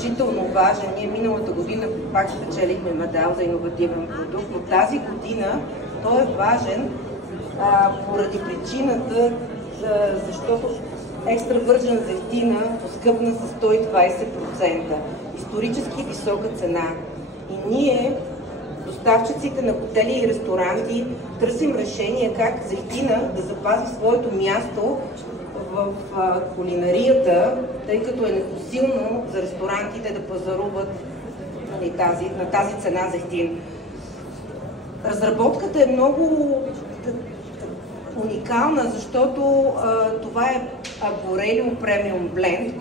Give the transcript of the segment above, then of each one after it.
изключително важен. Ние миналата година пак спечелихме медал за иновативен продукт, но тази година той е важен поради причината, защото екстра вържен зехтина поскъпна с 120%. Исторически висока цена. И ние, доставчиците на хотели и ресторанти, търсим решение как зехтина да запази своето място в кулинарията, тъй като е непосилно за ресторантите да пазаруват на тази цена зехтин. Разработката е много уникална, защото това е Арборелиум премиум бленд,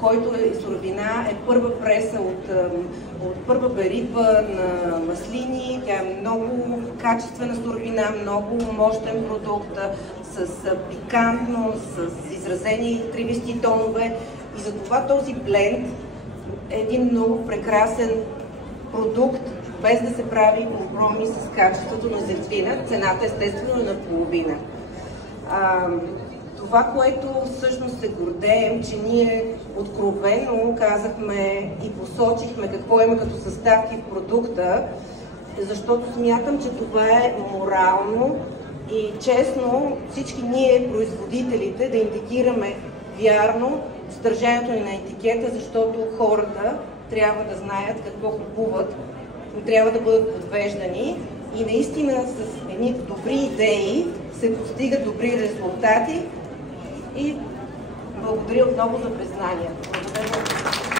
който е суровина, е първа преса от първа беритба на маслини. Тя е много качествена суровина, много мощен продукт, с пикантност, с изразени кривисти тонове. И затова този бленд е един много прекрасен продукт, без да се прави компромис с качеството на зехтина. Цената естествено е наполовина. Това, което всъщност се гордеем, че ние откровено казахме и посочихме какво има като съставки в продукта, защото смятам, че това е морално и честно всички ние, производителите, да индикираме вярно съдържанието ни на етикета, защото хората трябва да знаят какво купуват, но трябва да бъдат подвеждани и наистина с едни добри идеи се постигат добри резултати. И благодаря отново за признание. Благодаря.